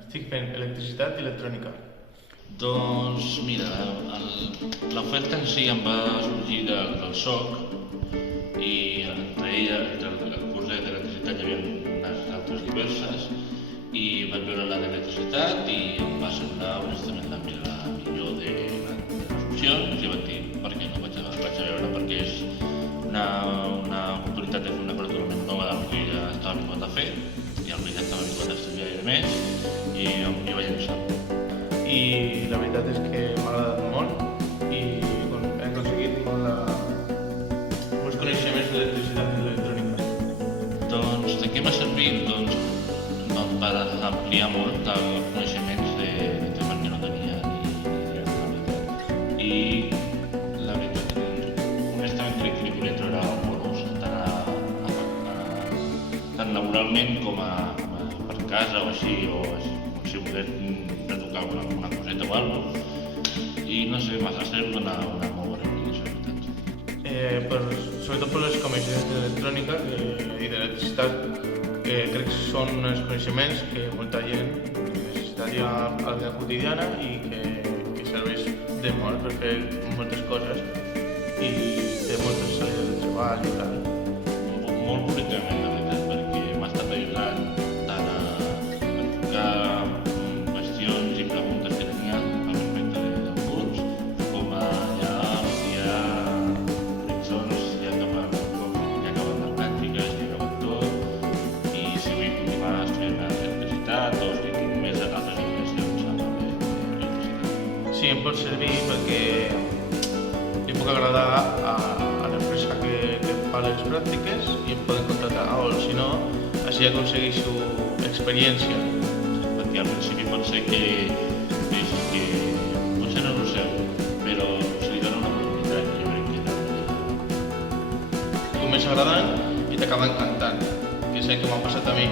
Estic fent electricitat i electrònica. Doncs mira, l'oferta en si em va sorgir del SOC i entre el curs d'electricitat hi havia unes altres diverses i vaig veure la d'electricitat i em va semblar honestament la millor de les opcions i vaig dir, per què no? Vaig a veure perquè és una oportunitat de fer una cosa totalment nova del que ja estava habituat a fer i el que ja estava habituat a estudiar i de més i m'hi vaig llançar. I la veritat és que m'ha agradat molt i he aconseguit molts coneixements d'electricitat i electrònica. Doncs de què m'ha servit? Doncs per ampliar molt els coneixements de temes que no tenia ni idea, la veritat. I la veritat, honestament crec que li podria treure molt ús tant laboralment com per casa o així, o si poder retocar alguna coseta o alguna cosa. I no sé, m'ha servit una molt bona aplicació, la veritat. Sobretot per les coneixements d'electrònica i d'electricitat, que crec que són uns coneixements que molta gent necessitaria a la vida quotidiana i que serveix de molt per fer moltes coses i té moltes salides de treball i tal. Molt positivament, la veritat, perquè m'ha estat ajudant tant a enfocar qüestions i preguntes que tenia al respecte del curs, com a ja ampliar horitzons ja acabant les pràctiques, ja acabant tot, i si vull continuar estudiant electricitat o si tinc més altres inclinacions amb l'electricitat. Sí, em pot servir perquè li puc agradar a l'empresa que fa les pràctiques i em poden contractar, o si no, així aconsegueixo experiència. Perquè al principi pot ser que potser no ho sé, però se li dona una oportunitat i jo crec que Comença agradant i t'acaba encantant, que sé que m'ha passat a mi.